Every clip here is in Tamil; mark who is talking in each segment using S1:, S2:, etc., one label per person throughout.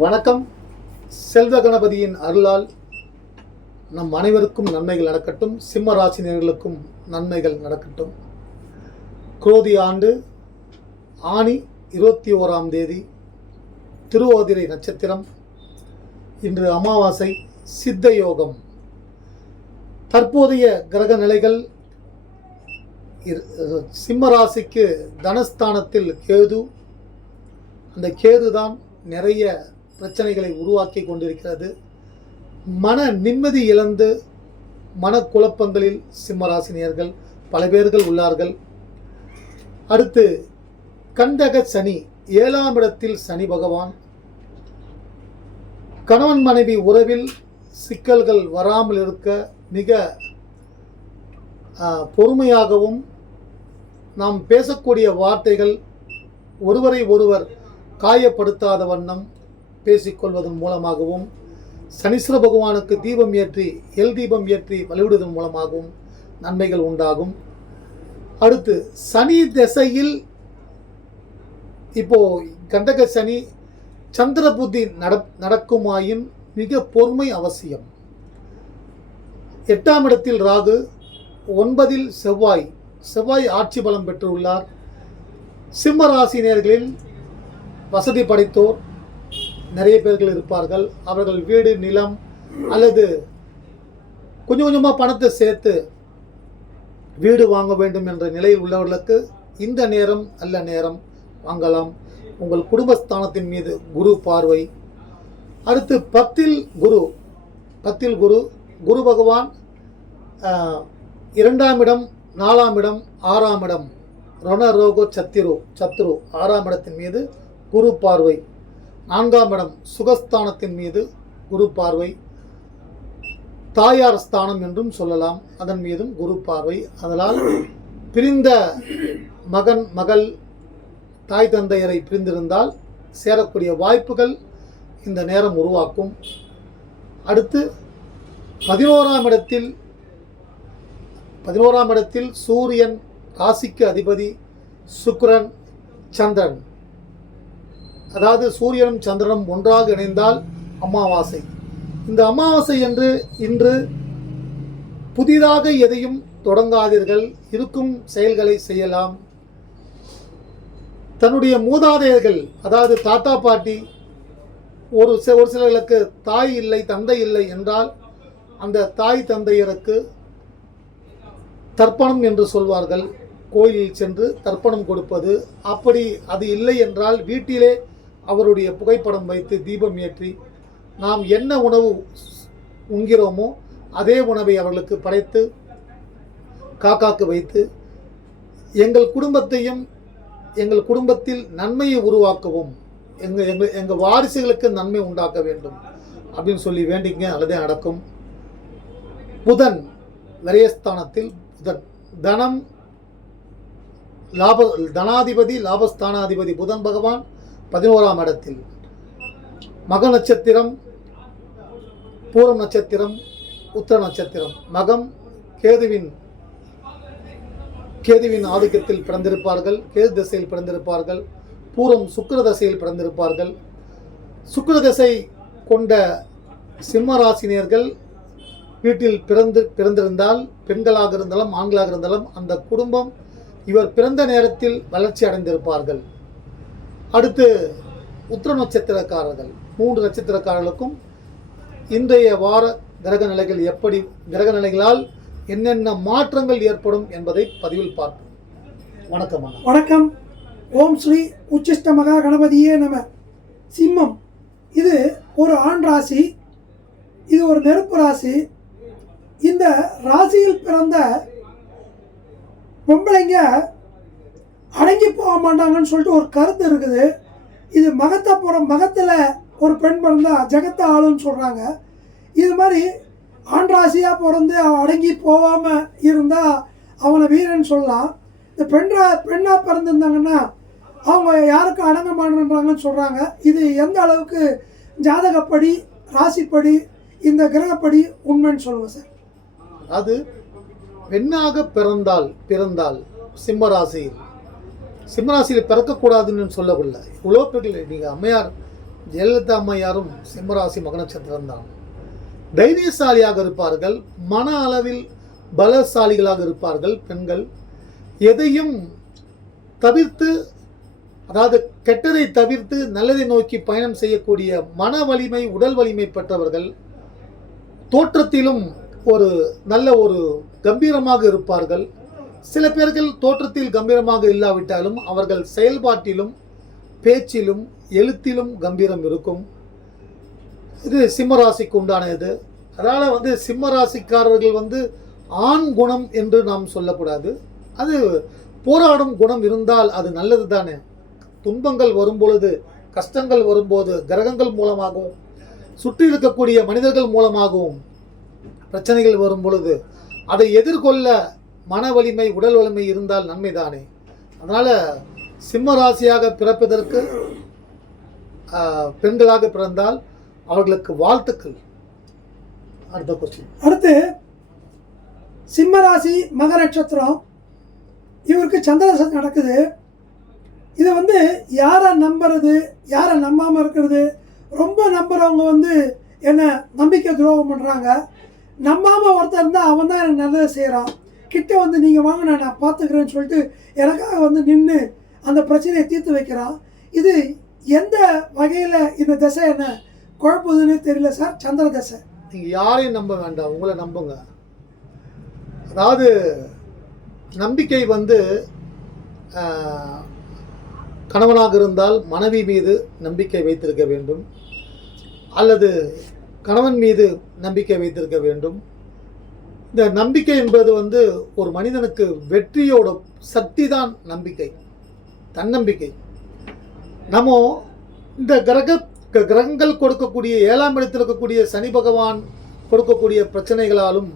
S1: வணக்கம். செல்வ கணபதியின் அருளால் நம் அனைவருக்கும் நன்மைகள் நடக்கட்டும். சிம்ம ராசினியர்களுக்கும் நன்மைகள் நடக்கட்டும். குரோதி ஆண்டு ஆணி இருபத்தி ஓராம் தேதி திருவோதிரை நட்சத்திரம். இன்று அமாவாசை சித்த யோகம். தற்போதைய கிரக நிலைகள் சிம்மராசிக்கு சிம்ம ராசிக்கு தனஸ்தானத்தில் கேது. அந்த கேது தான் நிறைய பிரச்சனைகளை உருவாக்கி கொண்டிருக்கிறது. மன நிம்மதி இழந்து மனக்குழப்பங்களில் சிம்மராசினியர்கள் பல பேர்கள் உள்ளார்கள். அடுத்து கண்டக சனி ஏழாம் இடத்தில் சனி பகவான். கணவன் மனைவி உறவில் சிக்கல்கள் வராமல் இருக்க மிக பொறுமையாகவும் நாம் பேசக்கூடிய வார்த்தைகள் ஒருவரை ஒருவர் காயப்படுத்தாத வண்ணம் பேசிக்கொள்வதன் மூலமாகவும் சனீஸ்வர பகவானுக்கு தீபம் ஏற்றி எல் தீபம் ஏற்றி வழிவிடுவதன் மூலமாகவும் நன்மைகள் உண்டாகும். அடுத்து சனி திசையில் இப்போ கண்டக சனி சந்திர புத்தி நட நடக்குமாயின் மிக பொறுமை அவசியம். எட்டாம் இடத்தில் ராகு ஒன்பதில் செவ்வாய். செவ்வாய் ஆட்சி பலம் பெற்றுள்ளார். சிம்ம ராசினியர்களில் வசதி படைத்தோர் நிறைய பேர்கள் இருப்பார்கள். அவர்கள் வீடு நிலம் அல்லது கொஞ்சம் கொஞ்சமாக பணத்தை சேர்த்து வீடு வாங்க வேண்டும் என்ற நிலையில் உள்ளவர்களுக்கு இந்த நேரம் நல்ல நேரம் வாங்கலாம். உங்கள் குடும்பஸ்தானத்தின் மீது குரு பார்வை. அடுத்து பத்தில் குரு. பத்தில் குரு. குரு பகவான் இரண்டாம் இடம் நாலாம் இடம் ஆறாம் இடம். ரண ரோகோ சத்திரு சத்ரு ஆறாம் இடத்தின் மீது குரு பார்வை. நான்காம் இடம் சுகஸ்தானத்தின் மீது குரு பார்வை. தாயார் ஸ்தானம் என்றும் சொல்லலாம். அதன் மீதும் குரு பார்வை. அதனால் பிரிந்த மகன் மகள் தாய் தந்தையரை பிரிந்திருந்தால் சேரக்கூடிய வாய்ப்புகள் இந்த நேரம் உருவாக்கும். அடுத்து பதினோராம் இடத்தில் பதினோராம் இடத்தில் சூரியன் ராசிக்கு அதிபதி சுக்ரன் சந்திரன். அதாவது சூரியனும் சந்திரனும் ஒன்றாக இணைந்தால் அமாவாசை. இந்த அமாவாசை என்று இன்று புதிதாக எதையும் தொடங்காதீர்கள் இருக்கும் செயல்களை செய்யலாம். தன்னுடைய மூதாதையர்கள் அதாவது தாத்தா பாட்டி ஒரு ஒரு சிலர்களுக்கு தாய் இல்லை தந்தை இல்லை என்றால் அந்த தாய் தந்தையருக்கு தர்ப்பணம் என்று சொல்வார்கள். கோயிலில் சென்று தர்ப்பணம் கொடுப்பது. அப்படி அது இல்லை என்றால் வீட்டிலே அவருடைய புகைப்படம் வைத்து தீபம் ஏற்றி நாம் என்ன உணவு உண்கிறோமோ அதே உணவை அவர்களுக்கு படைத்து காக்காக்கு வைத்து எங்கள் குடும்பத்தையும் எங்கள் குடும்பத்தில் நன்மையை உருவாக்கவும் எங்கள் எங்கள் எங்கள் வாரிசுகளுக்கு நன்மை உண்டாக்க வேண்டும் அப்படின்னு சொல்லி வேண்டிங்க அல்லதே நடக்கும். புதன் விரயஸ்தானத்தில் புதன் தனம் லாப தனாதிபதி லாபஸ்தானாதிபதி புதன் பகவான் பதினோராம் இடத்தில் மக நட்சத்திரம் பூரம் நட்சத்திரம் உத்தர நட்சத்திரம். மகம் கேதுவின் கேதுவின் ஆதிக்கத்தில் பிறந்திருப்பார்கள் கேது திசையில் பிறந்திருப்பார்கள் பூரம் சுக்கர தசையில் பிறந்திருப்பார்கள். சுக்கர தசை கொண்ட சிம்ம ராசினியர்கள் வீட்டில் பிறந்து பிறந்திருந்தால் பெண்களாக இருந்தாலும் ஆண்களாக இருந்தாலும் அந்த குடும்பம் இவர் பிறந்த நேரத்தில் வளர்ச்சி அடைந்திருப்பார்கள். அடுத்து உத்திர நட்சத்திரக்காரர்கள். மூன்று நட்சத்திரக்காரர்களுக்கும் இன்றைய வார கிரக நிலைகள் எப்படி கிரக நிலைகளால் என்னென்ன மாற்றங்கள் ஏற்படும் என்பதை பதிவில் பார்ப்போம். வணக்கம் அண்ணா.
S2: வணக்கம். ஓம் ஸ்ரீ உச்சிஷ்ட மகா கணபதியே நம. சிம்மம். இது ஒரு ஆண் ராசி இது ஒரு நெருப்பு ராசி. இந்த ராசியில் பிறந்த பொம்பளைங்க அடங்கி போக மாட்டாங்கன்னு சொல்லிட்டு ஒரு கருத்து இருக்குது. இது மகத்தை போகிற மகத்தில் ஒரு பெண் பிறந்தா ஜெகத்தை ஆளுன்னு சொல்கிறாங்க இது மாதிரி ஆண் ராசியாக பிறந்து அவன் அடங்கி போகாமல் இருந்தால் அவனை வீரன் சொல்லலாம். இந்த பெண்ணா பெண்ணாக பிறந்திருந்தாங்கன்னா அவங்க யாருக்கும் அடங்க மாட்டேன்றாங்கன்னு சொல்கிறாங்க இது எந்த அளவுக்கு ஜாதகப்படி ராசிப்படி இந்த கிரகப்படி உண்மைன்னு சொல்லுவேன் சார்.
S1: அது பெண்ணாக பிறந்தால் பிறந்தால் சிம்மராசியில் சிம்மராசியில் பிறக்கக்கூடாதுன்னு சொல்லவில்லை. இவ்வளோ பேர்கள் நீங்கள் அம்மையார் ஜெயலலிதா அம்மையாரும் சிம்மராசி மக நட்சத்திரம் தான். தைரியசாலியாக இருப்பார்கள் மன அளவில் பலசாலிகளாக இருப்பார்கள் பெண்கள். எதையும் தவிர்த்து அதாவது கெட்டதை தவிர்த்து நல்லதை நோக்கி பயணம் செய்யக்கூடிய மன வலிமை உடல் வலிமை பெற்றவர்கள் தோற்றத்திலும் ஒரு நல்ல ஒரு கம்பீரமாக இருப்பார்கள். சில பேர்கள் தோற்றத்தில் கம்பீரமாக இல்லாவிட்டாலும் அவர்கள் செயல்பாட்டிலும் பேச்சிலும் எழுத்திலும் கம்பீரம் இருக்கும். இது சிம்மராசிக்கு உண்டானது. அதனால் வந்து சிம்மராசிக்காரர்கள் வந்து ஆண் குணம் என்று நாம் சொல்லக்கூடாது. அது போராடும் குணம் இருந்தால் அது நல்லது தானே. துன்பங்கள் வரும்பொழுது கஷ்டங்கள் வரும்போது கிரகங்கள் மூலமாகவும் சுற்றி இருக்கக்கூடிய மனிதர்கள் மூலமாகவும் பிரச்சனைகள் வரும் பொழுது அதை எதிர்கொள்ள மன வலிமை உடல் வலிமை இருந்தால் நன்மைதானே? அதனால் சிம்ம ராசியாக பிறப்பதற்கு பெண்களாக பிறந்தால் அவர்களுக்கு வாழ்த்துக்கள். அடுத்த கொஸ்டின்
S2: அடுத்து சிம்மராசி மக நட்சத்திரம் இவருக்கு சந்திரசன் நடக்குது. இதை வந்து யாரை நம்புறது யாரை நம்பாமல் இருக்கிறது ரொம்ப நம்புகிறவங்க வந்து என்ன நம்பிக்கை துரோகம் பண்ணுறாங்க நம்பாமல் ஒருத்தர் இருந்தால் அவன் தான் எனக்கு நல்லதை செய்கிறான் கிட்ட வந்து நீங்கள் வாங்க நான் பார்த்துக்கிறேன்னு சொல்லிட்டு எனக்காக வந்து நின்று அந்த பிரச்சனையை தீர்த்து வைக்கிறான் இது எந்த வகையில் இந்த திசை என்ன? குழப்புதுன்னு தெரியல சார். சந்திர திசை.
S1: நீங்கள் யாரையும் நம்ப வேண்டாம். உங்களை நம்புங்க. அதாவது நம்பிக்கை வந்து கணவனாக இருந்தால் மனைவி மீது நம்பிக்கை வைத்திருக்க வேண்டும். அல்லது கணவன் மீது நம்பிக்கை வைத்திருக்க வேண்டும். இந்த நம்பிக்கை என்பது வந்து ஒரு மனிதனுக்கு வெற்றியோட சக்தி தான் நம்பிக்கை தன்னம்பிக்கை. நம்ம இந்த கிரக கிரகங்கள் கொடுக்கக்கூடிய ஏழாம் இடத்தில் இருக்கக்கூடிய சனி பகவான் கொடுக்கக்கூடிய பிரச்சனைகளாலும்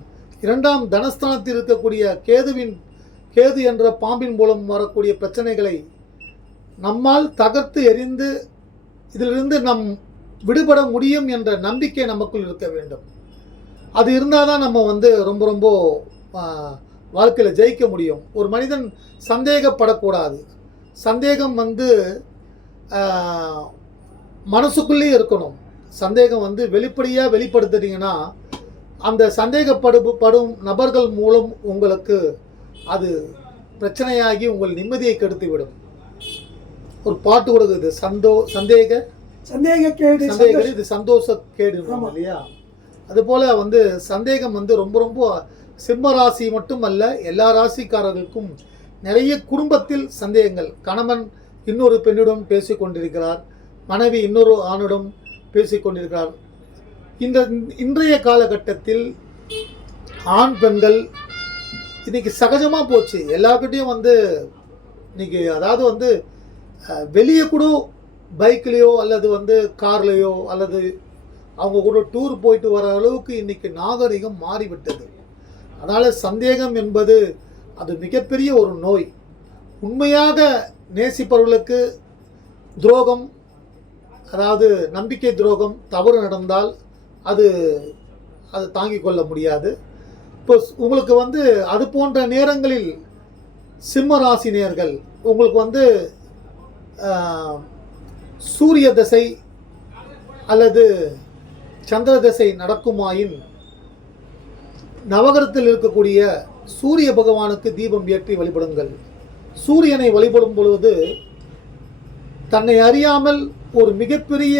S1: இரண்டாம் தனஸ்தானத்தில் இருக்கக்கூடிய கேதுவின் கேது என்ற பாம்பின் மூலம் வரக்கூடிய பிரச்சனைகளை நம்மால் தகர்த்து எறிந்து இதிலிருந்து நம் விடுபட முடியும் என்ற நம்பிக்கை நமக்குள் இருக்க வேண்டும். அது இருந்தால் தான் நம்ம வந்து ரொம்ப ரொம்ப வாழ்க்கையில் ஜெயிக்க முடியும். ஒரு மனிதன் சந்தேகப்படக்கூடாது. சந்தேகம் வந்து மனசுக்குள்ளேயே இருக்கணும். சந்தேகம் வந்து வெளிப்படையாக வெளிப்படுத்துனீங்கன்னா அந்த சந்தேகப்படு படும் நபர்கள் மூலம் உங்களுக்கு அது பிரச்சனையாகி உங்கள் நிம்மதியை கெடுத்து விடும் ஒரு பாட்டு கொடுக்குது சந்தோ சந்தேக
S2: சந்தேக கேடு
S1: இது சந்தோஷ கேடு. இல்லையா? அதுபோல் வந்து சந்தேகம் வந்து ரொம்ப ரொம்ப சிம்ம ராசி மட்டுமல்ல எல்லா ராசிக்காரர்களுக்கும் நிறைய குடும்பத்தில் சந்தேகங்கள். கணவன் இன்னொரு பெண்ணிடம் பேசி கொண்டிருக்கிறார் மனைவி இன்னொரு ஆணிடம் பேசி கொண்டிருக்கிறார். இந்த இன்றைய காலகட்டத்தில் ஆண் பெண்கள் இன்னைக்கு சகஜமாக போச்சு. எல்லாருக்கிட்டையும் வந்து இன்னைக்கு அதாவது வந்து வெளியே கூட பைக்லேயோ அல்லது வந்து கார்லேயோ அல்லது அவங்க கூட டூர் போயிட்டு வர அளவுக்கு இன்னைக்கு நாகரிகம் மாறிவிட்டது. அதனால் சந்தேகம் என்பது அது மிகப்பெரிய ஒரு நோய். உண்மையாக நேசிப்பவர்களுக்கு துரோகம் அதாவது நம்பிக்கை துரோகம் தவறு நடந்தால் அது அது தாங்கிக் கொள்ள முடியாது. இப்போ உங்களுக்கு வந்து அது போன்ற நேரங்களில் சிம்ம ராசி உங்களுக்கு வந்து சூரிய தசை அல்லது சந்திர திசை நடக்குமாயின் நவகரத்தில் இருக்கக்கூடிய சூரிய பகவானுக்கு தீபம் ஏற்றி வழிபடுங்கள். சூரியனை வழிபடும் பொழுது தன்னை அறியாமல் ஒரு மிகப்பெரிய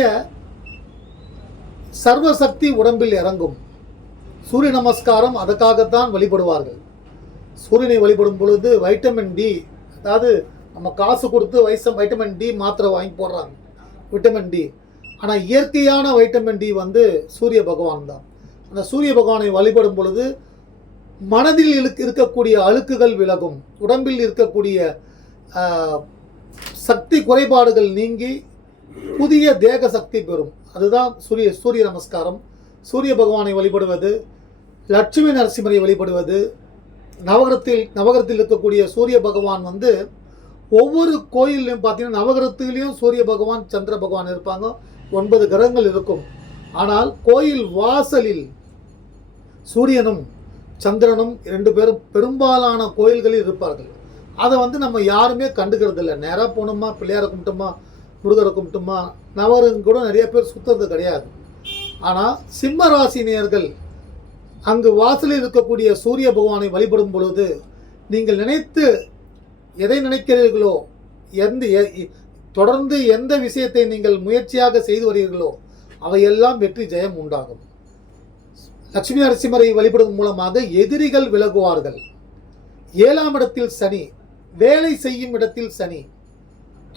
S1: சர்வசக்தி உடம்பில் இறங்கும். சூரிய நமஸ்காரம் அதற்காகத்தான் வழிபடுவார்கள். சூரியனை வழிபடும் பொழுது வைட்டமின் டி அதாவது நம்ம காசு கொடுத்து வைசம் வைட்டமின் டி மாத்திரை வாங்கி போடுறாங்க. Vitamin D. ஆனால் இயற்கையான வைட்டமின் டி வந்து சூரிய பகவான் தான். அந்த சூரிய பகவானை வழிபடும் பொழுது மனதில் இருக்கு- இருக்கக்கூடிய அழுக்குகள் விலகும். உடம்பில் இருக்கக்கூடிய சக்தி குறைபாடுகள் நீங்கி புதிய தேக சக்தி பெறும். அதுதான் சூரிய சூரிய நமஸ்காரம். சூரிய பகவானை வழிபடுவது லட்சுமி நரசிம்மரை வழிபடுவது நவகிரத்தில் நவகிரத்தில் இருக்கக்கூடிய சூரிய பகவான் வந்து ஒவ்வொரு கோயில்லையும் பார்த்தீங்கன்னா நவகிரகத்திலையும் சூரிய பகவான் சந்திர பகவான் இருப்பாங்க. ஒன்பது கிரகங்கள் இருக்கும். ஆனால் கோயில் வாசலில் சூரியனும் சந்திரனும் ரெண்டு பேரும் பெரும்பாலான கோயில்களில் இருப்பார்கள். அதை வந்து நம்ம யாருமே கண்டுக்கிறது இல்லை நேராக போனோமா பிள்ளையாரை கும்பிட்டோமா முருகரை கும்பிட்டோமா நவருங்க கூட நிறைய பேர் சுத்துறது கிடையாது. ஆனால் சிம்ம ராசினியர்கள் அங்கு வாசலில் இருக்கக்கூடிய சூரிய பகவானை வழிபடும் பொழுது நீங்கள் நினைத்து எதை நினைக்கிறீர்களோ எந்த எ- தொடர்ந்து எந்த விஷயத்தை நீங்கள் முயற்சியாக செய்து வருகிறீர்களோ அவையெல்லாம் வெற்றி ஜெயம் உண்டாகும். லட்சுமி நரசிம்மரை வழிபடுவதன் மூலமாக எதிரிகள் விலகுவார்கள். ஏழாம் இடத்தில் சனி வேலை செய்யும் இடத்தில் சனி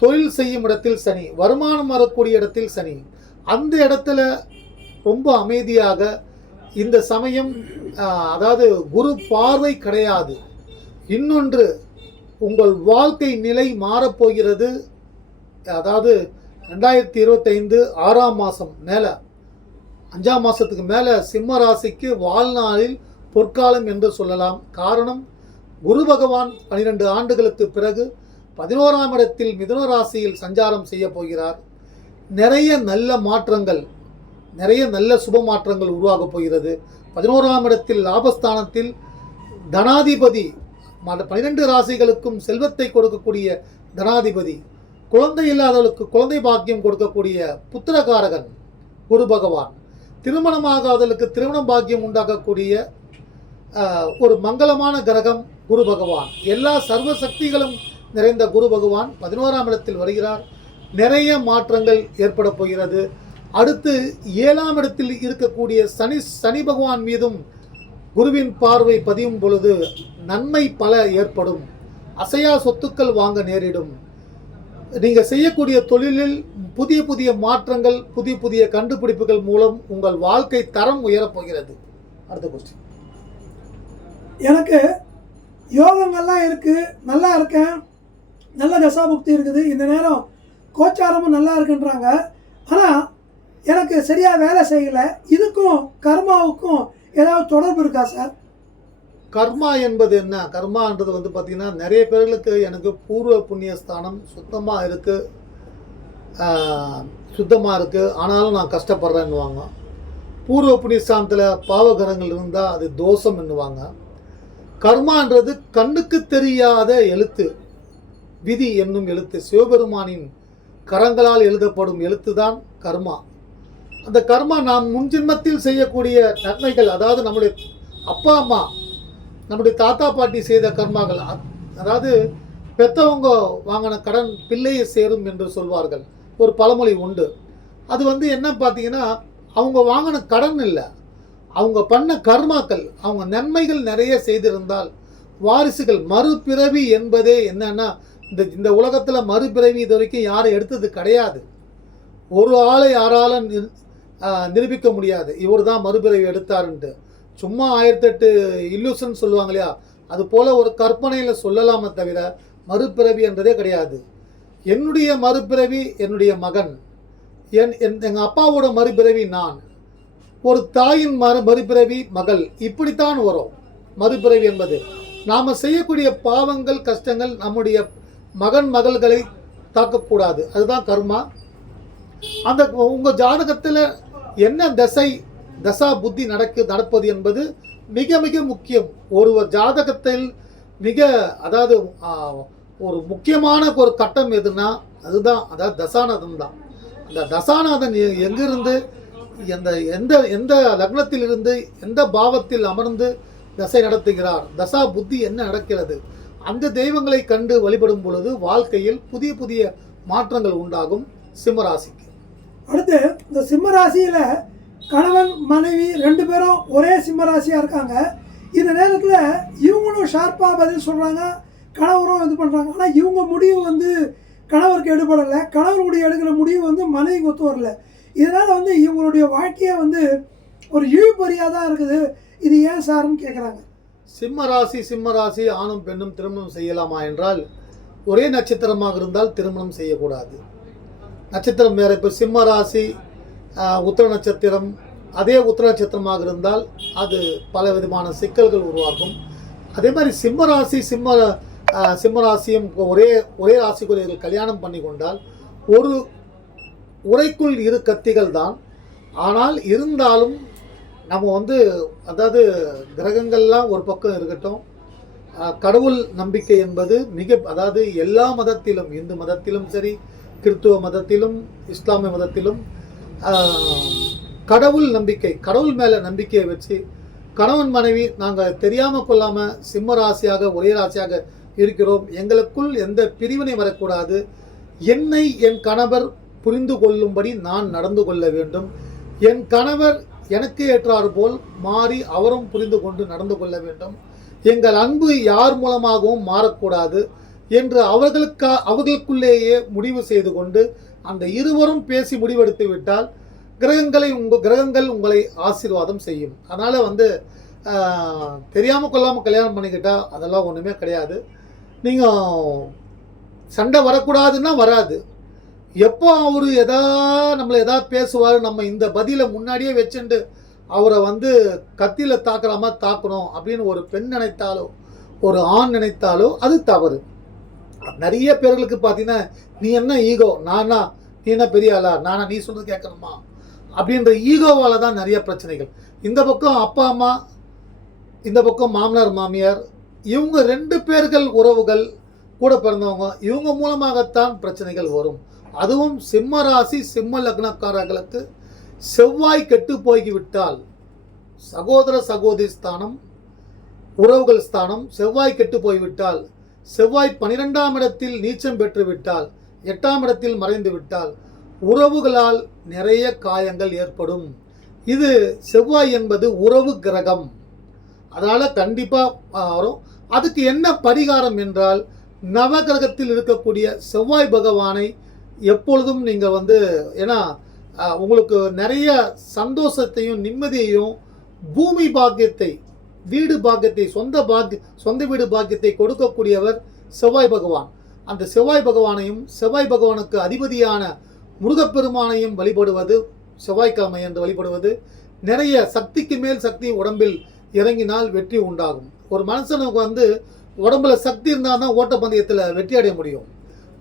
S1: தொழில் செய்யும் இடத்தில் சனி வருமானம் வரக்கூடிய இடத்தில் சனி. அந்த இடத்துல ரொம்ப அமைதியாக இந்த சமயம் அதாவது குரு பார்வை கிடையாது. இன்னொன்று உங்கள் வாழ்க்கை நிலை மாறப்போகிறது. அதாவது ரெண்டாயிரத்தி இருபத்தைந்து ஆறாம் மாதம் மேலே அஞ்சாம் மாதத்துக்கு மேலே சிம்ம ராசிக்கு வாழ்நாளில் பொற்காலம் என்று சொல்லலாம். காரணம் குரு பகவான் பனிரெண்டு ஆண்டுகளுக்கு பிறகு பதினோராம் இடத்தில் மிதுன ராசியில் சஞ்சாரம் செய்ய போகிறார். நிறைய நல்ல மாற்றங்கள் நிறைய நல்ல சுப மாற்றங்கள் உருவாகப் போகிறது. பதினோராம் இடத்தில் லாபஸ்தானத்தில் தனாதிபதி பனிரெண்டு ராசிகளுக்கும் செல்வத்தை கொடுக்கக்கூடிய தனாதிபதி குழந்தை இல்லாதவர்களுக்கு குழந்தை பாக்கியம் கொடுக்கக்கூடிய புத்திரகாரகன் குரு பகவான். திருமணமாகாதவர்களுக்கு திருமணம் பாக்கியம் உண்டாக்கக்கூடிய ஒரு மங்களமான கிரகம் குரு பகவான். எல்லா சர்வ சக்திகளும் நிறைந்த குரு பகவான் பதினோராம் இடத்தில் வருகிறார். நிறைய மாற்றங்கள் ஏற்பட போகிறது. அடுத்து ஏழாம் இடத்தில் இருக்கக்கூடிய சனி சனி பகவான் மீதும் குருவின் பார்வை பதியும் பொழுது நன்மை பல ஏற்படும். அசையா சொத்துக்கள் வாங்க நேரிடும். நீங்கள் செய்யக்கூடிய தொழிலில் புதிய புதிய மாற்றங்கள் புதிய புதிய கண்டுபிடிப்புகள் மூலம் உங்கள் வாழ்க்கை தரம் உயரப்போகிறது அடுத்த கொஸ்டின்
S2: எனக்கு யோகங்கள்லாம் இருக்குது நல்லா இருக்கேன் நல்ல தசாபுக்தி இருக்குது இந்த நேரம் கோச்சாரமும் நல்லா இருக்குன்றாங்க. ஆனால் எனக்கு சரியாக வேலை செய்யலை இதுக்கும் கர்மாவுக்கும் ஏதாவது தொடர்பு இருக்கா சார்?
S1: கர்மா என்பது என்ன? கர்மான்றது வந்து பார்த்திங்கன்னா நிறைய பேர்களுக்கு எனக்கு பூர்வ புண்ணிய ஸ்தானம் சுத்தமாக இருக்குது சுத்தமாக இருக்குது ஆனாலும் நான் கஷ்டப்படுறேன்னுவாங்க. பூர்வ புண்ணிய ஸ்தானத்தில் பாவகரங்கள் இருந்தால் அது தோஷம் என்னுவாங்க. கர்மான்றது கண்ணுக்கு தெரியாத எழுத்து. விதி என்னும் எழுத்து. சிவபெருமானின் கரங்களால் எழுதப்படும் எழுத்து தான் கர்மா. அந்த கர்மா நாம் முன்ஜென்மத்தில் செய்யக்கூடிய நன்மைகள் அதாவது நம்முடைய அப்பா அம்மா நம்முடைய தாத்தா பாட்டி செய்த கர்மாக்கள் அதாவது பெத்தவங்க வாங்கின கடன் பிள்ளையை சேரும் என்று சொல்வார்கள். ஒரு பழமொழி உண்டு. அது வந்து என்ன பார்த்தீங்கன்னா அவங்க வாங்கின கடன் இல்லை. அவங்க பண்ண கர்மாக்கள் அவங்க நன்மைகள் நிறைய செய்திருந்தால் வாரிசுகள் மறுபிறவி என்பதே என்னன்னா இந்த இந்த உலகத்தில் மறுபிறவி இது வரைக்கும் யாரும் எடுத்தது கிடையாது. ஒரு ஆளை யாராலும் நிரூபிக்க முடியாது. இவர் தான் மறுபிறவி எடுத்தாருன்ட்டு. சும்மா ஆயிரத்தெட்டு இல்லூஷன் சொல்லுவாங்க இல்லையா? அது போல் ஒரு கற்பனையில் சொல்லலாமே தவிர மறுபிறவி என்றதே கிடையாது. என்னுடைய மறுபிறவி என்னுடைய மகன். என் என் எங்கள் அப்பாவோட மறுபிறவி நான். ஒரு தாயின் மறு மறுபிறவி மகள். இப்படித்தான் வரும். மறுபிறவி என்பது. நாம் செய்யக்கூடிய பாவங்கள் கஷ்டங்கள் நம்முடைய மகன் மகள்களை தாக்கக்கூடாது. அதுதான் கர்மா. அந்த உங்கள் ஜாதகத்தில் என்ன திசை தசா புத்தி நடக்கு நடப்பது என்பது மிக மிக முக்கியம். ஒருவர் ஜாதகத்தில் மிக அதாவது ஒரு முக்கியமான ஒரு கட்டம் எதுனா அதுதான் அதாவது தசாநாதன் தான். அந்த தசாநாதன் எங்கிருந்து எந்த எந்த எந்த லக்னத்திலிருந்து எந்த பாவத்தில் அமர்ந்து தசை நடத்துகிறார் தசா புத்தி என்ன நடக்கிறது அந்த தெய்வங்களை கண்டு வழிபடும் பொழுது வாழ்க்கையில் புதிய புதிய மாற்றங்கள் உண்டாகும் சிம்மராசிக்கு
S2: அடுத்து இந்த சிம்மராசியில் கணவன் மனைவி ரெண்டு பேரும் ஒரே சிம்மராசியாக இருக்காங்க. இந்த நேரத்தில் இவங்களும் ஷார்ப்பாக பதில் சொல்கிறாங்க கணவரும் இது பண்ணுறாங்க ஆனால் இவங்க முடிவு வந்து கணவருக்கு எடுபடலை. கணவருடைய எடுக்கிற முடிவு வந்து மனைவிக்கு ஒத்து வரல. இதனால் வந்து இவங்களுடைய வாழ்க்கையே வந்து ஒரு இழுபறியாக தான் இருக்குது. இது ஏன் சார்னு கேட்குறாங்க
S1: சிம்ம ராசி சிம்ம ராசி ஆணும் பெண்ணும் திருமணம் செய்யலாமா என்றால் ஒரே நட்சத்திரமாக இருந்தால் திருமணம் செய்யக்கூடாது. நட்சத்திரம் வேற இப்போ சிம்ம ராசி உத்திர நட்சத்திரம் அதே உத்திர நட்சத்திரமாக இருந்தால் அது பல விதமான சிக்கல்கள் உருவாக்கும் அதே மாதிரி சிம்ம ராசி சிம்ம சிம்ம ராசியும் ஒரே ஒரே ராசிக்குரியர்கள் கல்யாணம் பண்ணி கொண்டால் ஒரு உரைக்குள் இரு கத்திகள் தான். ஆனால் இருந்தாலும் நம்ம வந்து அதாவது கிரகங்கள்லாம் ஒரு பக்கம் இருக்கட்டும் கடவுள் நம்பிக்கை என்பது மிக அதாவது எல்லா மதத்திலும் இந்து மதத்திலும் சரி கிறித்துவ மதத்திலும் இஸ்லாமிய மதத்திலும் கடவுள் நம்பிக்கை கடவுள் மேலே நம்பிக்கையை வச்சு கணவன் மனைவி நாங்கள் தெரியாமல் கொள்ளாமல் சிம்ம ராசியாக ஒரே ராசியாக இருக்கிறோம். எங்களுக்குள் எந்த பிரிவினை வரக்கூடாது. என்னை என் கணவர் புரிந்து கொள்ளும்படி நான் நடந்து கொள்ள வேண்டும். என் கணவர் எனக்கு ஏற்றாறு போல் மாறி அவரும் புரிந்து கொண்டு நடந்து கொள்ள வேண்டும். எங்கள் அன்பு யார் மூலமாகவும் மாறக்கூடாது என்று அவர்களுக்கா அவர்களுக்குள்ளேயே முடிவு செய்து கொண்டு அந்த இருவரும் பேசி முடிவெடுத்து விட்டால் கிரகங்களை உங்கள் கிரகங்கள் உங்களை ஆசீர்வாதம் செய்யும். அதனால் வந்து தெரியாமல் கொள்ளாமல் கல்யாணம் பண்ணிக்கிட்டால் அதெல்லாம் ஒன்றுமே கிடையாது. நீங்கள் சண்டை வரக்கூடாதுன்னா வராது. எப்போ அவர் எதா நம்மளை எதா பேசுவார் நம்ம இந்த பதிலை முன்னாடியே வச்சுட்டு அவரை வந்து கத்தியில் தாக்குற மாதிரி தாக்கணும் அப்படின்னு ஒரு பெண் நினைத்தாலோ ஒரு ஆண் நினைத்தாலோ அது தவறு. நிறைய பேர்களுக்கு பார்த்தீங்கன்னா நீ என்ன ஈகோ நானா? நீ என்ன பெரிய ஆளா? நானா நீ சொல்றது கேட்கணுமா? அப்படின்ற ஈகோவால தான் நிறைய பிரச்சனைகள். இந்த பக்கம் அப்பா அம்மா இந்த பக்கம் மாமனார் மாமியார் இவங்க ரெண்டு பேர்கள் உறவுகள் கூட பிறந்தவங்க இவங்க மூலமாகத்தான் பிரச்சனைகள் வரும். அதுவும் சிம்ம ராசி சிம்ம லக்னக்காரர்களுக்கு செவ்வாய் கெட்டு போய்விட்டால் சகோதர சகோதரி ஸ்தானம் உறவுகள் ஸ்தானம் செவ்வாய் கெட்டு போய்விட்டால் செவ்வாய் பனிரெண்டாம் இடத்தில் நீச்சம் பெற்றுவிட்டால் எட்டாம் இடத்தில் மறைந்து விட்டால் உறவுகளால் நிறைய காயங்கள் ஏற்படும். இது செவ்வாய் என்பது உறவு கிரகம். அதனால் கண்டிப்பாக வரும். அதுக்கு என்ன பரிகாரம் என்றால் நவகிரகத்தில் இருக்கக்கூடிய செவ்வாய் பகவானை எப்பொழுதும் நீங்கள் வந்து ஏன்னா உங்களுக்கு நிறைய சந்தோஷத்தையும் நிம்மதியையும் பூமி பாக்கியத்தை வீடு பாக்கியத்தை சொந்த பாக்கிய சொந்த வீடு பாக்கியத்தை கொடுக்கக்கூடியவர் செவ்வாய் பகவான். அந்த செவ்வாய் பகவானையும் செவ்வாய் பகவானுக்கு அதிபதியான முருகப்பெருமானையும் வழிபடுவது செவ்வாய்க்கிழமை என்று வழிபடுவது நிறைய சக்திக்கு மேல் சக்தி உடம்பில் இறங்கினால் வெற்றி உண்டாகும். ஒரு மனுஷனுக்கு வந்து உடம்புல சக்தி இருந்தால் தான் ஓட்டப்பந்தயத்தில் வெற்றி அடைய முடியும்.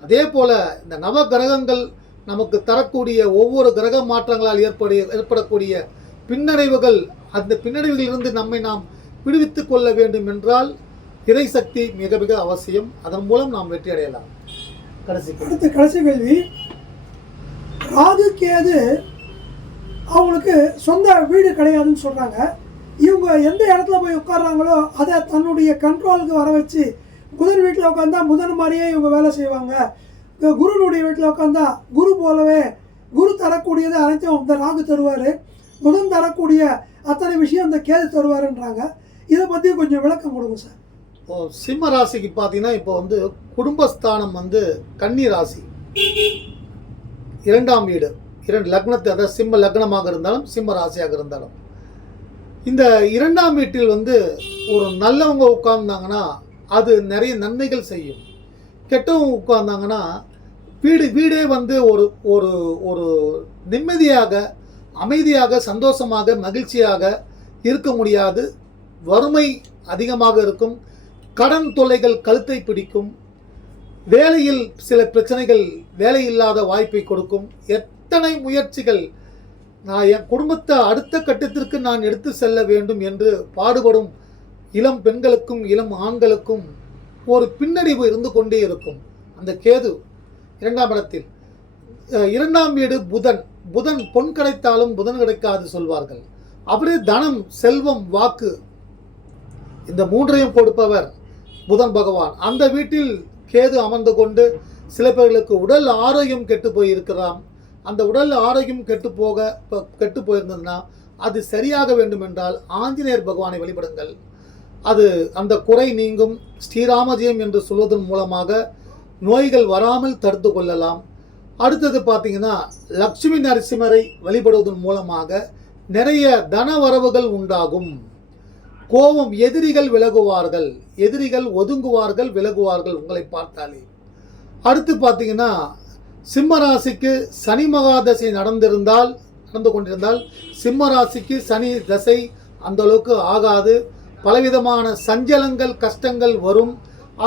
S1: அதே போல் இந்த நவ கிரகங்கள் நமக்கு தரக்கூடிய ஒவ்வொரு கிரக மாற்றங்களால் ஏற்படு ஏற்படக்கூடிய பின்னடைவுகள் அந்த பின்னடைவுகளிலிருந்து நம்மை நாம் விடுவித்துக் கொள்ள வேண்டும் என்றால் திரை சக்தி மிக மிக அவசியம். அதன் மூலம் நாம் வெற்றி அடையலாம். கடைசி
S2: அடுத்த கடைசி கேள்வி. ராகு கேது அவங்களுக்கு சொந்த வீடு கிடையாதுன்னு சொல்கிறாங்க இவங்க எந்த இடத்துல போய் உட்கார்றாங்களோ அதை தன்னுடைய கண்ட்ரோலுக்கு வர வச்சு புதன் வீட்டில் உட்காந்தா புதன் மாதிரியே இவங்க வேலை செய்வாங்க. குருனுடைய வீட்டில் உட்காந்தா குரு போலவே குரு தரக்கூடியது அனைத்தும் இந்த ராகு தருவார். புதன் தரக்கூடிய அத்தனை விஷயம் இந்த கேது தருவாருன்றாங்க. இதை பற்றி கொஞ்சம் விளக்கம் கொடுங்க சார்.
S1: இப்போ சிம்ம ராசிக்கு பார்த்தீங்கன்னா இப்போ வந்து குடும்பஸ்தானம் வந்து கன்னி ராசி. இரண்டாம் வீடு. இரண்டு லக்னத்தை அதாவது சிம்ம லக்னமாக இருந்தாலும் சிம்ம ராசியாக இருந்தாலும். இந்த இரண்டாம் வீட்டில் வந்து ஒரு நல்லவங்க உட்கார்ந்தாங்கன்னா அது நிறைய நன்மைகள் செய்யும். கெட்டவங்க உட்கார்ந்தாங்கன்னா வீடு வீடே வந்து ஒரு ஒரு ஒரு நிம்மதியாக அமைதியாக சந்தோஷமாக மகிழ்ச்சியாக இருக்க முடியாது. வறுமை அதிகமாக இருக்கும். கடன் தொல்லைகள் கழுத்தை பிடிக்கும். வேலையில் சில பிரச்சனைகள் வேலை இல்லாத வாய்ப்பை கொடுக்கும். எத்தனை முயற்சிகள் நான் என் குடும்பத்தை அடுத்த கட்டத்திற்கு நான் எடுத்து செல்ல வேண்டும் என்று பாடுபடும் இளம் பெண்களுக்கும் இளம் ஆண்களுக்கும் ஒரு பின்னடைவு இருந்து கொண்டே இருக்கும். அந்த கேது இரண்டாம் இடத்தில் இரண்டாம் வீடு புதன். புதன் பொன் கிடைத்தாலும் புதன் கிடைக்காது சொல்வார்கள். அவரே தனம் செல்வம் வாக்கு. இந்த மூன்றையும் கொடுப்பவர் புதன் பகவான். அந்த வீட்டில் கேது அமர்ந்து கொண்டு சில பேர்களுக்கு உடல் ஆரோக்கியம் கெட்டு போய் அந்த உடல் ஆரோக்கியம் கெட்டு போக கெட்டு போயிருந்ததுன்னா அது சரியாக வேண்டும் என்றால் ஆஞ்சநேயர் பகவானை வழிபடுங்கள். அது அந்த குறை நீங்கும். ஸ்ரீராமஜெயம் என்று சொல்வதன் மூலமாக நோய்கள் வராமல் தடுத்து கொள்ளலாம். அடுத்தது பார்த்தீங்கன்னா லக்ஷ்மி நரசிம்மரை வழிபடுவதன் மூலமாக நிறைய தன வரவுகள் உண்டாகும். கோபம் எதிரிகள் விலகுவார்கள். எதிரிகள் ஒதுங்குவார்கள் விலகுவார்கள் உங்களை பார்த்தாலே. அடுத்து பார்த்தீங்கன்னா சிம்ம ராசிக்கு சனி மகாதசை நடந்திருந்தால் நடந்து கொண்டிருந்தால் சிம்ம ராசிக்கு சனி தசை அந்த அளவுக்கு ஆகாது. பலவிதமான சஞ்சலங்கள் கஷ்டங்கள் வரும்.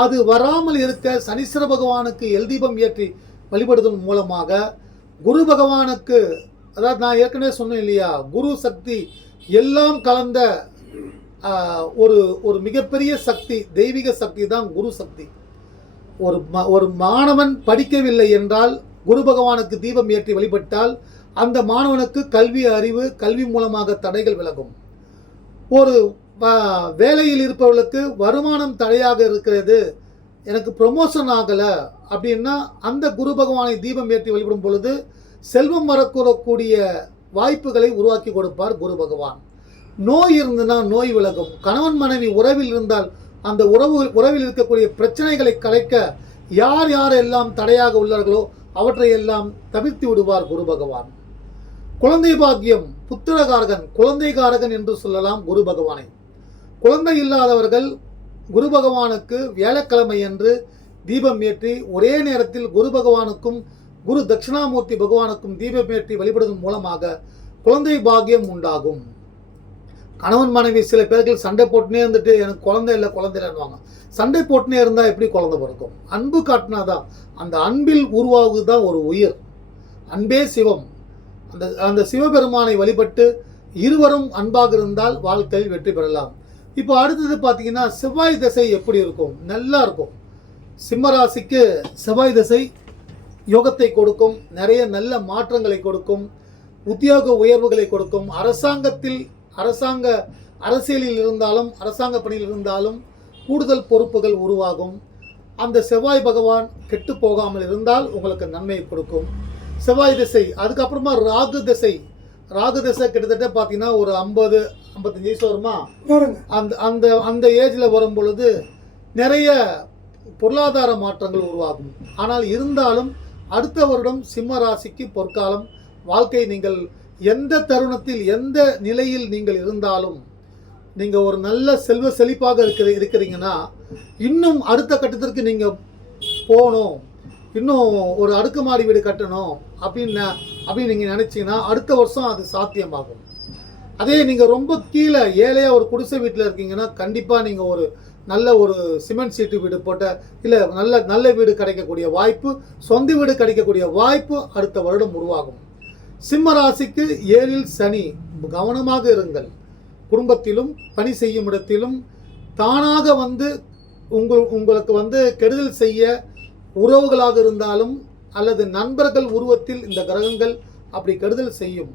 S1: அது வராமல் இருக்க சனீஸ்வர பகவானுக்கு எல் தீபம் ஏற்றி வழிபடுவதன் மூலமாக குரு பகவானுக்கு அதாவது நான் ஏற்கனவே சொன்னேன் இல்லையா குரு சக்தி எல்லாம் கலந்த ஒரு ஒரு மிகப்பெரிய சக்தி தெய்வீக சக்தி தான் குரு சக்தி. ஒரு ம ஒரு மாணவன் படிக்கவில்லை என்றால் குரு பகவானுக்கு தீபம் ஏற்றி வழிபட்டால் அந்த மாணவனுக்கு கல்வி அறிவு கல்வி மூலமாக தடைகள் விலகும். ஒரு வேலையில் இருப்பவர்களுக்கு வருமானம் தடையாக இருக்கிறது எனக்கு ப்ரொமோஷன் ஆகலை அப்படின்னா அந்த குரு பகவானை தீபம் ஏற்றி வழிபடும் பொழுது செல்வம் வரக்கூடக்கூடிய வாய்ப்புகளை உருவாக்கி கொடுப்பார் குரு பகவான். நோய் இருந்ததுன்னா நோய் விலகும். கணவன் மனைவி உறவில் இருந்தால் அந்த உறவு உறவில் இருக்கக்கூடிய பிரச்சனைகளை கலைக்க யார் யாரெல்லாம் தடையாக உள்ளார்களோ அவற்றை எல்லாம் தவிர்த்து விடுவார் குரு பகவான். குழந்தை பாக்கியம் புத்திரகாரகன் குழந்தைகாரகன் என்று சொல்லலாம் குரு பகவானை. குழந்தை இல்லாதவர்கள் குரு பகவானுக்கு வியாழக்கிழமை அன்று தீபம் ஏற்றி ஒரே நேரத்தில் குரு பகவானுக்கும் குரு தட்சிணாமூர்த்தி பகவானுக்கும் தீபம் ஏற்றி வழிபடுவதன் மூலமாக குழந்தை பாக்கியம் உண்டாகும். கணவன் மனைவி சில பேர்கள் சண்டை போட்டுனே இருந்துட்டு எனக்கு குழந்தை இல்லை குழந்தை இல்லைன்னுவாங்க சண்டை போட்டுனே இருந்தால் எப்படி குழந்தை பிறக்கும்? அன்பு காட்டினாதான் அந்த அன்பில் உருவாகுது தான் ஒரு உயிர். அன்பே சிவம். அந்த அந்த சிவபெருமானை வழிபட்டு இருவரும் அன்பாக இருந்தால் வாழ்க்கையில் வெற்றி பெறலாம். இப்போ அடுத்தது பார்த்தீங்கன்னா செவ்வாய் திசை எப்படி இருக்கும்? நல்லா இருக்கும். சிம்மராசிக்கு செவ்வாய் திசை யோகத்தை கொடுக்கும். நிறைய நல்ல மாற்றங்களை கொடுக்கும். உத்தியோக உயர்வுகளை கொடுக்கும். அரசாங்கத்தில் அரசாங்க அரசியலில் இருந்தாலும் அரசாங்க பணியில் இருந்தாலும் கூடுதல் பொறுப்புகள் உருவாகும். அந்த செவ்வாய் பகவான் கெட்டு போகாமல் இருந்தால் உங்களுக்கு நன்மையை கொடுக்கும். செவ்வாய் திசை அதுக்கப்புறமா ராகு திசை. ராகு திசை கிட்டத்தட்ட பார்த்தீங்கன்னா ஒரு ஐம்பது ஐம்பத்தஞ்சு வயசு வருமா? அந்த அந்த அந்த ஏஜில் வரும் பொழுது நிறைய பொருளாதார மாற்றங்கள் உருவாகும். ஆனால் இருந்தாலும் அடுத்த வருடம் சிம்ம ராசிக்கு பொற்காலம். வாழ்க்கை நீங்கள் எந்த தருணத்தில் எந்த நிலையில் நீங்கள் இருந்தாலும் நீங்கள் ஒரு நல்ல செல்வ செழிப்பாக இருக்கிற இருக்கிறீங்கன்னா இன்னும் அடுத்த கட்டத்திற்கு நீங்கள் போகணும். இன்னும் ஒரு அடுக்குமாடி வீடு கட்டணும். அப்படின்னு அப்படின்னு நீங்கள் நினச்சிங்கன்னா அடுத்த வருஷம் அது சாத்தியமாகும். அதே நீங்கள் ரொம்ப கீழே ஏழையாக ஒரு குடிசை வீட்டில் இருக்கீங்கன்னா கண்டிப்பாக நீங்கள் ஒரு நல்ல ஒரு சிமெண்ட் சீட்டு வீடு போட்ட இல்லை நல்ல நல்ல வீடு கிடைக்கக்கூடிய வாய்ப்பு சொந்த வீடு கிடைக்கக்கூடிய வாய்ப்பு அடுத்த வருடம் உருவாகும். சிம்ம ராசிக்கு ஏழில் சனி கவனமாக இருங்கள். குடும்பத்திலும் பணி செய்யும் இடத்திலும் தானாக வந்து உங்கள் உங்களுக்கு வந்து கெடுதல் செய்ய உறவுகளாக இருந்தாலும் அல்லது நண்பர்கள் உருவத்தில் இந்த கிரகங்கள் அப்படி கெடுதல் செய்யும்.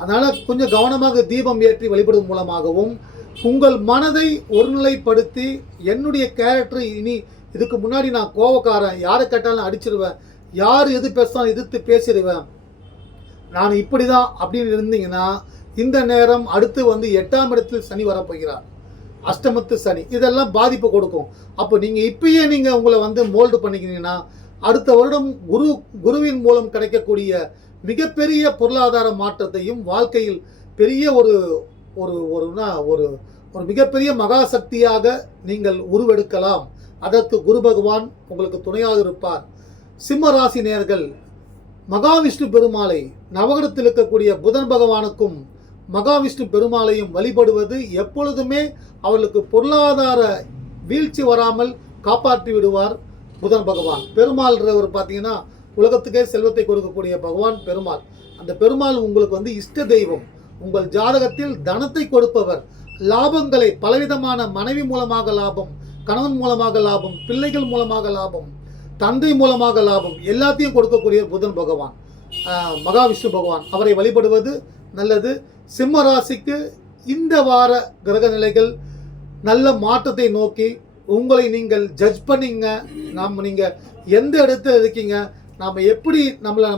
S1: அதனால் கொஞ்சம் கவனமாக தீபம் ஏற்றி வழிபடும் மூலமாகவும் உங்கள் மனதை ஒருநிலைப்படுத்தி என்னுடைய கேரக்டர் இனி இதுக்கு முன்னாடி நான் கோவக்காரன் யாரை கேட்டாலும் அடிச்சிருவேன். யார் எது பேசினாலும் எதிர்த்து பேசிடுவேன். நான் இப்படி தான் அப்படின்னு இருந்தீங்கன்னா இந்த நேரம் அடுத்து வந்து எட்டாம் இடத்தில் சனி வரப்போகிறார். அஷ்டமத்து சனி. இதெல்லாம் பாதிப்பு கொடுக்கும். அப்போ நீங்கள் இப்பயே நீங்கள் உங்களை வந்து மோல்டு பண்ணிக்கிறீங்கன்னா அடுத்த வருடம் குரு குருவின் மூலம் கிடைக்கக்கூடிய மிகப்பெரிய பொருளாதார மாற்றத்தையும் வாழ்க்கையில் பெரிய ஒரு ஒரு ஒருனா ஒரு ஒரு மிகப்பெரிய மகாசக்தியாக நீங்கள் உருவெடுக்கலாம். அதற்கு குரு பகவான் உங்களுக்கு துணையாக இருப்பார். சிம்ம ராசி நேர்கள் மகாவிஷ்ணு பெருமாளை நவகிரகத்தில் இருக்கக்கூடிய புதன் பகவானுக்கும் மகாவிஷ்ணு பெருமாளையும் வழிபடுவது எப்பொழுதுமே அவர்களுக்கு பொருளாதார வீழ்ச்சி வராமல் காப்பாற்றி விடுவார் புதன் பகவான். பெருமாள்ன்றவர் பார்த்தீங்கன்னா உலகத்துக்கே செல்வத்தை கொடுக்கக்கூடிய பகவான் பெருமாள். அந்த பெருமாள் உங்களுக்கு வந்து இஷ்ட தெய்வம். உங்கள் ஜாதகத்தில் தனத்தை கொடுப்பவர். லாபங்களை பலவிதமான மனைவி மூலமாக லாபம் கணவன் மூலமாக லாபம் பிள்ளைகள் மூலமாக லாபம். தந்தை மூலமாக லாபம் எல்லாத்தையும் கொடுக்கக்கூடிய புதன் பகவான். மகாவிஷ்ணு பகவான் அவரை வழிபடுவது நல்லது. சிம்ம ராசிக்கு இந்த வார கிரக நிலைகள் நல்ல மாற்றத்தை நோக்கி உங்களை நீங்கள் ஜட்ஜ் பண்ணீங்க. நாம் நீங்கள் எந்த இடத்துல இருக்கீங்க நாம் எப்படி நம்மளை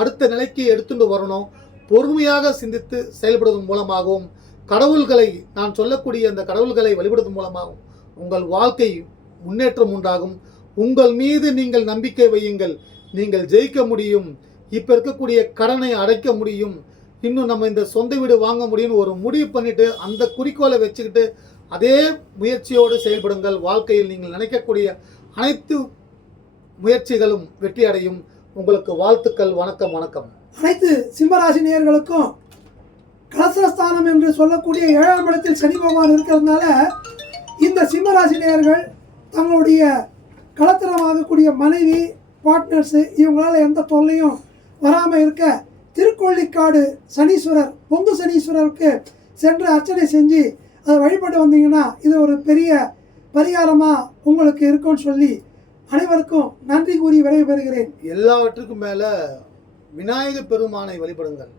S1: அடுத்த நிலைக்கு எடுத்துட்டு வரணும் பொறுமையாக சிந்தித்து செயல்படுவதன் மூலமாகவும் கடவுள்களை நான் சொல்லக்கூடிய அந்த கடவுள்களை வழிபடுவதன் மூலமாகவும் உங்கள் வாழ்க்கை முன்னேற்றம் உண்டாகும். உங்கள் மீது நீங்கள் நம்பிக்கை வையுங்கள். நீங்கள் ஜெயிக்க முடியும். இப்போ இருக்கக்கூடிய கடனை அடைக்க முடியும். இன்னும் நம்ம இந்த சொந்த வீடு வாங்க முடியும்னு ஒரு முடிவு பண்ணிட்டு அந்த குறிக்கோளை வச்சுக்கிட்டு அதே முயற்சியோடு செயல்படுங்கள். வாழ்க்கையில் நீங்கள் நினைக்கக்கூடிய அனைத்து முயற்சிகளும் வெற்றி அடையும் உங்களுக்கு வாழ்த்துக்கள். வணக்கம் வணக்கம்.
S2: அனைத்து சிம்மராசி நேயர்களுக்கும் கலசரஸ்தானம் என்று சொல்லக்கூடிய ஏழாம் இடத்தில் சனி பகவான் இருக்கிறதுனால இந்த சிம்மராசி நேயர்கள் தங்களுடைய கலத்திரமாகக்கூடிய மனைவி பார்ட்னர்ஸு இவங்களால எந்த தொல்லையும் வராமல் இருக்க திருக்கொள்ளிக்காடு சனீஸ்வரர் பொங்கு சனீஸ்வரருக்கு சென்று அர்ச்சனை செஞ்சு அதை வழிபட்டு வந்தீங்கன்னா இது ஒரு பெரிய பரிகாரமாக உங்களுக்கு இருக்கும்னு சொல்லி அனைவருக்கும் நன்றி கூறி விடைபெறுகிறேன்.
S1: எல்லாவற்றுக்கும் மேலே விநாயகர் பெருமானை வழிபடுங்கள்.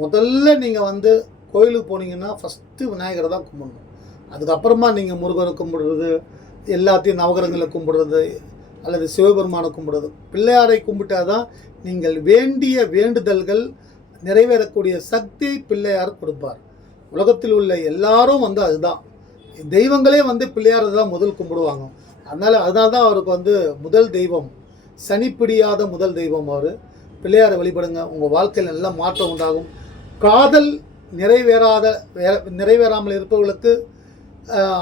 S1: முதல்ல நீங்கள் வந்து கோயிலுக்கு போனீங்கன்னா ஃபஸ்ட்டு விநாயகரை தான் கும்பிடணும். அதுக்கப்புறமா நீங்கள் முருகரை கும்பிடுறது எல்லாத்தையும் நவகிரகங்களை கும்பிடுறது அல்லது சிவபெருமானை கும்பிடுறது. பிள்ளையாரை கும்பிட்டாதான் நீங்கள் வேண்டிய வேண்டுதல்கள் நிறைவேறக்கூடிய சக்தி பிள்ளையார் கொடுப்பார். உலகத்தில் உள்ள எல்லாரும் வந்து அதுதான். தெய்வங்களே வந்து பிள்ளையாரை தான் முதல் கும்பிடுவாங்க. அதனால் அதனால தான் அவருக்கு வந்து முதல் தெய்வம் சனிப்பிடியாத முதல் தெய்வம் அவர். பிள்ளையாரை வழிபடுங்க. உங்கள் வாழ்க்கையில் நல்ல மாற்றம் உண்டாகும். காதல் நிறைவேறாத நிறைவேறாமல் இருப்பவர்களுக்கு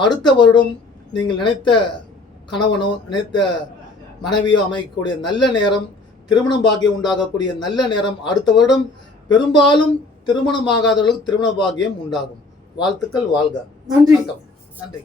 S1: அடுத்த வருடம் நீங்கள் நினைத்த கணவனோ நினைத்த மனைவியோ அமைக்கக்கூடிய நல்ல நேரம் திருமணம் பாக்கியம் உண்டாகக்கூடிய நல்ல நேரம் அடுத்த வருடம் பெரும்பாலும் திருமணமாகாதவர்களுக்கு திருமண பாக்கியம் உண்டாகும். வாழ்த்துக்கள் வாழ்க.
S2: நன்றி.
S1: நன்றி.